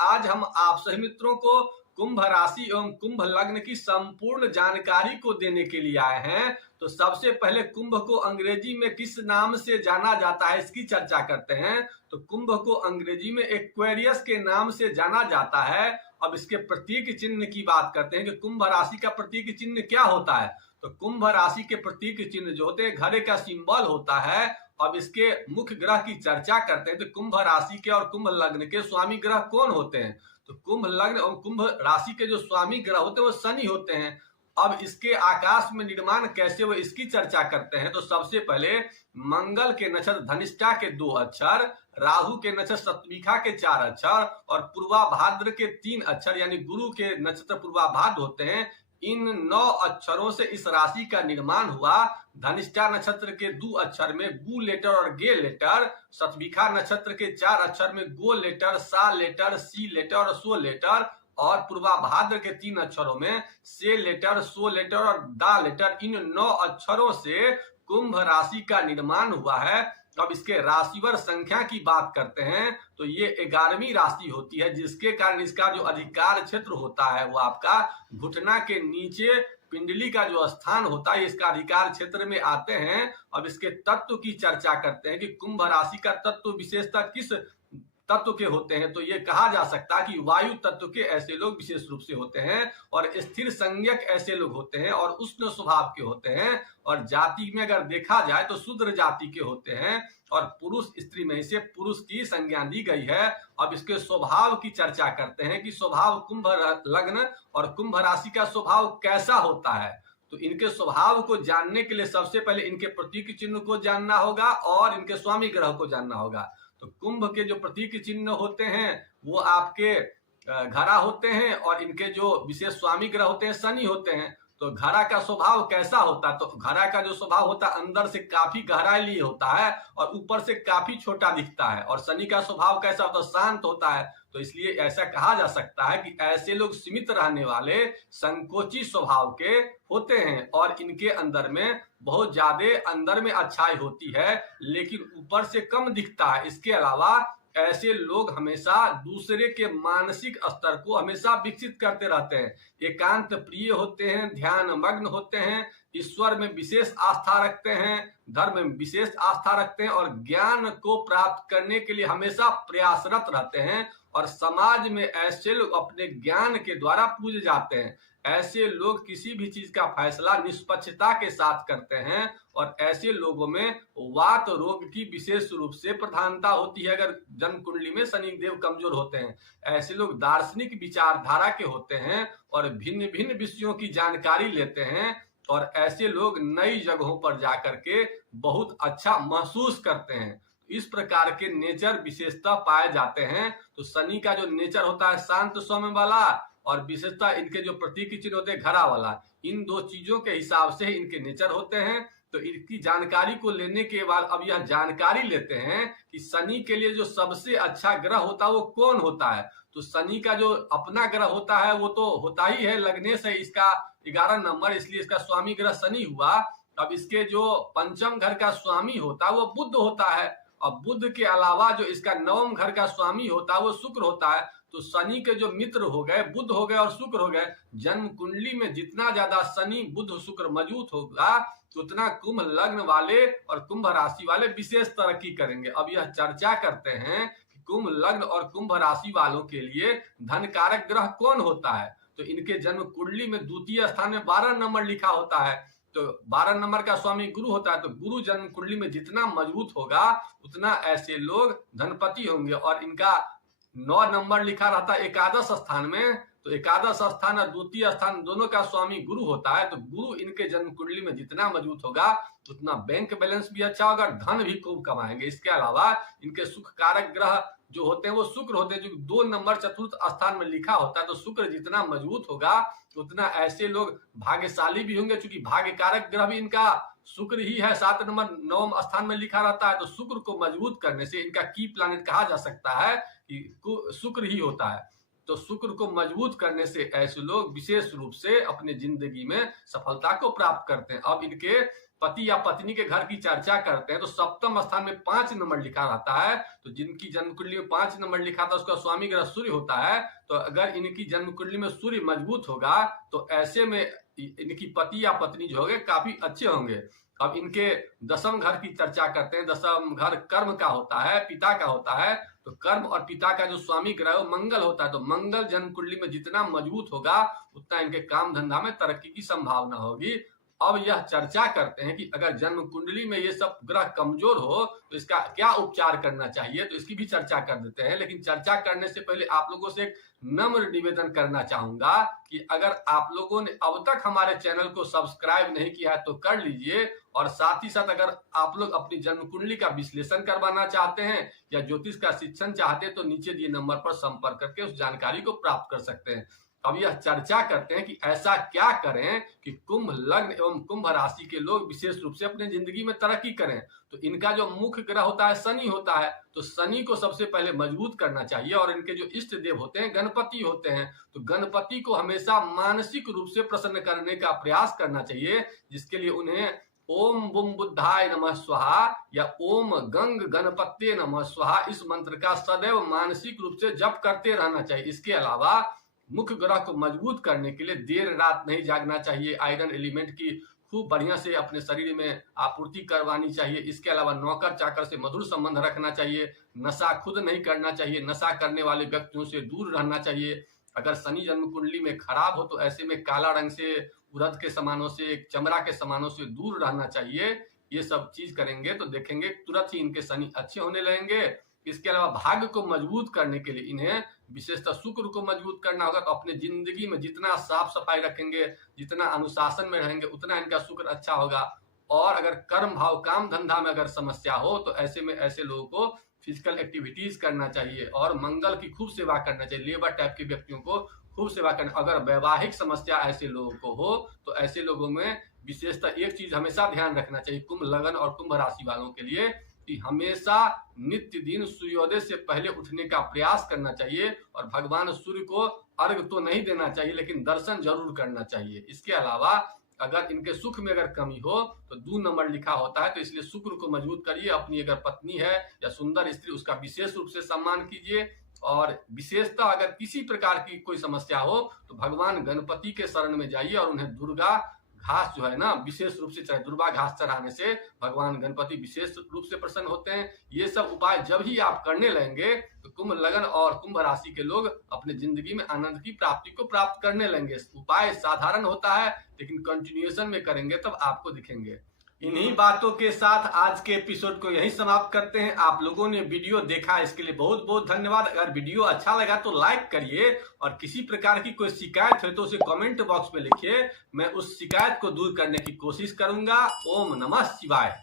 आज हम आप सभी मित्रों को कुंभ राशि एवं कुंभ लग्न की संपूर्ण जानकारी को देने के लिए आए हैं। तो सबसे पहले कुंभ को अंग्रेजी में किस नाम से जाना जाता है इसकी चर्चा करते हैं। तो कुंभ को अंग्रेजी में एक्वेरियस के नाम से जाना जाता है। अब इसके प्रतीक चिन्ह की बात करते हैं कि कुंभ राशि का प्रतीक चिन्ह क्या होता है। तो कुंभ राशि के प्रतीक चिन्ह जो होते हैं घड़े का सिंबल होता है। अब इसके मुख्य ग्रह की चर्चा करते हैं। तो कुंभ राशि के और कुंभ लग्न के स्वामी ग्रह कौन होते हैं। तो कुंभ लग्न और कुंभ राशि के जो स्वामी ग्रह होते हैं वो शनि होते हैं। अब इसके आकाश में निर्माण कैसे हुए इसकी चर्चा करते हैं। तो सबसे पहले मंगल के नक्षत्र धनिष्ठा के 2 अक्षर, राहु के नक्षत्र सतभिखा के 4 अक्षर और पूर्वाभाद्र के 3 अक्षर यानी गुरु के नक्षत्र पूर्वाभाद्र होते हैं। इन 9 अक्षरों से इस राशि का निर्माण हुआ। धनिष्ठा नक्षत्र के 2 अक्षर में गु लेटर और गे लेटर, सतभिखा नक्षत्र के 4 अक्षर में गो लेटर, सा लेटर, सी लेटर और सो लेटर और पूर्वाभाद्र के 3 अक्षरों में से लेटर, सो लेटर और दा लेटर, इन 9 अक्षरों से कुंभ राशि का निर्माण हुआ है। अब इसके राशिवर संख्या की बात करते हैं। तो ये 11वीं राशि होती है, जिसके कारण इसका जो अधिकार क्षेत्र होता है वो आपका घुटना के नीचे पिंडली का जो स्थान होता है इसका अधिकार क्षेत्र में आते हैं। अब इसके तत्व की चर्चा करते हैं कि कुंभ राशि का तत्व विशेषता किस तत्व के होते हैं। तो ये कहा जा सकता है कि वायु तत्व के ऐसे लोग विशेष रूप से होते हैं और स्थिर संज्ञक ऐसे लोग होते हैं और उष्ण स्वभाव के होते हैं। और जाति में अगर देखा जाए तो शूद्र जाति के होते हैं और पुरुष स्त्री में से पुरुष की संज्ञा दी गई है। अब इसके स्वभाव की चर्चा करते हैं कि स्वभाव कुंभ लग्न और कुंभ राशि का स्वभाव कैसा होता है। तो इनके स्वभाव को जानने के लिए सबसे पहले इनके प्रतीक चिन्ह को जानना होगा और इनके स्वामी ग्रह को जानना होगा। तो कुंभ के जो प्रतीक चिन्ह होते हैं वो आपके घड़ा होते हैं और इनके जो विशेष स्वामी ग्रह होते हैं शनि होते हैं। तो घड़ा का स्वभाव कैसा होता है। तो घड़ा का जो स्वभाव होता है अंदर से काफी गहराई लिए होता है और ऊपर से काफी छोटा दिखता है। और शनि का स्वभाव कैसा होता है, शांत होता है। तो इसलिए ऐसा कहा जा सकता है कि ऐसे लोग सीमित रहने वाले संकोची स्वभाव के होते हैं और इनके अंदर में बहुत ज्यादा अंदर में अच्छाई होती है लेकिन ऊपर से कम दिखता है। इसके अलावा ऐसे लोग हमेशा दूसरे के मानसिक स्तर को हमेशा विकसित करते रहते हैं, एकांत प्रिय होते हैं, ध्यान मग्न होते हैं, ईश्वर में विशेष आस्था रखते हैं, धर्म में विशेष आस्था रखते हैं और ज्ञान को प्राप्त करने के लिए हमेशा प्रयासरत रहते हैं और समाज में ऐसे लोग अपने ज्ञान के द्वारा पूजे जाते हैं। ऐसे लोग किसी भी चीज का फैसला निष्पक्षता के साथ करते हैं और ऐसे लोगों में वात रोग की विशेष रूप से प्रधानता होती है अगर जन्म कुंडली में शनि देव कमजोर होते हैं। ऐसे लोग दार्शनिक विचारधारा के होते हैं और भिन्न भिन्न विषयों की जानकारी लेते हैं और ऐसे लोग नई जगहों पर जाकर के बहुत अच्छा महसूस करते हैं। इस प्रकार के नेचर विशेषता पाए जाते हैं। तो शनि का जो नेचर होता है शांत सौम्य वाला और विशेषता इनके जो प्रतीक चिन्ह होते हैं घड़ा वाला, इन 2 चीजों के हिसाब से इनके नेचर होते हैं। तो इनकी जानकारी को लेने के बाद अब यह जानकारी लेते हैं कि शनि के लिए जो सबसे अच्छा ग्रह होता है वो कौन होता है। तो शनि का जो अपना ग्रह होता है वो तो होता ही है, लगने से इसका 11 नंबर, इसलिए इसका स्वामी ग्रह शनि हुआ। अब इसके जो पंचम घर का स्वामी होता है वो बुध होता है और बुध के अलावा जो इसका 9वें घर का स्वामी होता है वो शुक्र होता है। तो शनि के जो मित्र हो गए बुध हो गए और शुक्र हो गए। जन्म कुंडली में जितना ज्यादा शनि बुध शुक्र मजबूत होगा उतना कुंभ लग्न वाले और कुंभ राशि वाले विशेष तरक्की करेंगे। अब यह चर्चा करते हैं कि कुंभ लग्न और कुंभ राशि वालों के लिए धन कारक ग्रह कौन होता है। तो इनके जन्म कुंडली में द्वितीय स्थान में 12 नंबर लिखा होता है। तो 12 नंबर का स्वामी गुरु होता है। तो गुरु जन्म कुंडली में जितना मजबूत होगा उतना ऐसे लोग धनपति होंगे। और इनका 9 नंबर लिखा रहता है एकादश स्थान में। तो एकादश स्थान और द्वितीय स्थान दोनों का स्वामी गुरु होता है। तो गुरु इनके जन्म कुंडली में जितना मजबूत होगा उतना बैंक बैलेंस भी अच्छा होगा, धन भी खूब कमाएंगे। इसके अलावा इनके सुख कारक ग्रह जो होते हैं वो शुक्र होते हैं जो 2 नंबर चतुर्थ स्थान में लिखा होता है। तो शुक्र जितना मजबूत होगा उतना ऐसे लोग भाग्यशाली भी होंगे, क्योंकि भाग्य कारक ग्रह भी इनका शुक्र ही है। 7 नंबर 9वें स्थान में लिखा रहता है। तो शुक्र को मजबूत करने से इनका की प्लैनेट कहा जा सकता है कि शुक्र ही होता है। तो शुक्र को मजबूत करने से ऐसे लोग विशेष रूप से अपने जिंदगी में सफलता को प्राप्त करते हैं। अब इनके पति या पत्नी के घर की चर्चा करते हैं तो सप्तम स्थान में 5 नंबर लिखा रहता है। तो जिनकी जन्म कुंडली में 5 नंबर लिखा था उसका स्वामी ग्रह सूर्य होता है। तो अगर इनकी जन्म कुंडली में सूर्य मजबूत होगा तो ऐसे में इनकी पति या पत्नी जो होंगे काफी अच्छे होंगे। अब इनके दसम घर की चर्चा करते हैं। दसम घर कर्म का होता है, पिता का होता है। तो कर्म और पिता का जो स्वामी ग्रह है मंगल होता है। तो मंगल जन्म कुंडली में जितना मजबूत होगा उतना इनके काम धंधा में तरक्की की संभावना होगी। अब यह चर्चा करते हैं कि अगर जन्म कुंडली में ये सब ग्रह कमजोर हो तो इसका क्या उपचार करना चाहिए, तो इसकी भी चर्चा कर देते हैं। लेकिन चर्चा करने से पहले आप लोगों से एक नम्र निवेदन करना चाहूंगा कि अगर आप लोगों ने अब तक हमारे चैनल को सब्सक्राइब नहीं किया है तो कर लीजिए, और साथ ही साथ अगर आप लोग अपनी जन्म कुंडली का विश्लेषण करवाना चाहते हैं या ज्योतिष का शिक्षण चाहते हैं तो नीचे दिए नंबर पर संपर्क करके उस जानकारी को प्राप्त कर सकते हैं। अब यह चर्चा करते हैं कि ऐसा क्या करें कि कुंभ लग्न एवं कुंभ राशि के लोग विशेष रूप से अपने जिंदगी में तरक्की करें। तो इनका जो मुख्य ग्रह होता है शनि होता है। तो शनि को सबसे पहले मजबूत करना चाहिए, और इनके जो इष्ट देव होते हैं गणपति होते हैं। तो गणपति को हमेशा मानसिक रूप से प्रसन्न करने का प्रयास करना चाहिए, जिसके लिए उन्हें ओम बुम बुद्धाय नमः स्वाहा या ओम गंग गणपत्ये नमः स्वाहा इस मंत्र का सदैव मानसिक रूप से जप करते रहना चाहिए। इसके अलावा मुख्य ग्रह को मजबूत करने के लिए देर रात नहीं जागना चाहिए। आयरन एलिमेंट की खूब बढ़िया से अपने शरीर में आपूर्ति करवानी चाहिए। इसके अलावा नौकर चाकर से मधुर संबंध रखना चाहिए। नशा खुद नहीं करना चाहिए। नशा करने वाले व्यक्तियों से दूर रहना चाहिए। अगर शनि जन्म कुंडली में खराब हो तो ऐसे में काला रंग से, उड़द के सामानों से, चमड़ा के सामानों से दूर रहना चाहिए। ये सब चीज करेंगे तो देखेंगे तुरंत ही इनके शनि अच्छे होने लगेंगे। इसके अलावा भाग्य को मजबूत करने के लिए इन्हें विशेषतः शुक्र को मजबूत करना होगा। तो अपने जिंदगी में जितना साफ सफाई रखेंगे, जितना अनुशासन में रहेंगे, उतना इनका शुक्र अच्छा होगा। और अगर कर्म भाव काम धंधा में अगर समस्या हो तो ऐसे में ऐसे लोगों को फिजिकल एक्टिविटीज करना चाहिए और मंगल की खूब सेवा करना चाहिए। लेबर टाइप के व्यक्तियों को खूब सेवा करना। अगर वैवाहिक समस्या ऐसे लोगों को हो तो ऐसे लोगों में विशेषतः एक चीज हमेशा ध्यान रखना चाहिए कुंभ लग्न और कुंभ राशि वालों के लिए, कि हमेशा नित्य दिन सूर्योदय से पहले उठने का प्रयास करना चाहिए। और भगवान सूर्य को अर्घ तो नहीं देना चाहिए लेकिन दर्शन जरूर करना चाहिए। इसके अलावा अगर इनके सुख में अगर कमी हो तो 2 नंबर लिखा होता है। तो इसलिए शुक्र को मजबूत करिए। अपनी अगर पत्नी है या सुंदर स्त्री उसका विशेष रूप से सम्मान कीजिए। और विशेषतः अगर किसी प्रकार की कोई समस्या हो तो भगवान गणपति के शरण में जाइए और उन्हें दुर्गा घास जो है ना विशेष रूप से चढ़ाए। दुर्वा घास चढ़ाने से भगवान गणपति विशेष रूप से प्रसन्न होते हैं। ये सब उपाय जब ही आप करने लगेंगे तो कुंभ लग्न और कुंभ राशि के लोग अपने जिंदगी में आनंद की प्राप्ति को प्राप्त करने लगेंगे। उपाय साधारण होता है लेकिन कंटिन्यूएशन में करेंगे तब आपको दिखेंगे। इन्हीं बातों के साथ आज के एपिसोड को यहीं समाप्त करते हैं। आप लोगों ने वीडियो देखा इसके लिए बहुत बहुत धन्यवाद। अगर वीडियो अच्छा लगा तो लाइक करिए, और किसी प्रकार की कोई शिकायत है तो उसे कमेंट बॉक्स में लिखिए। मैं उस शिकायत को दूर करने की कोशिश करूंगा। ओम नमः शिवाय।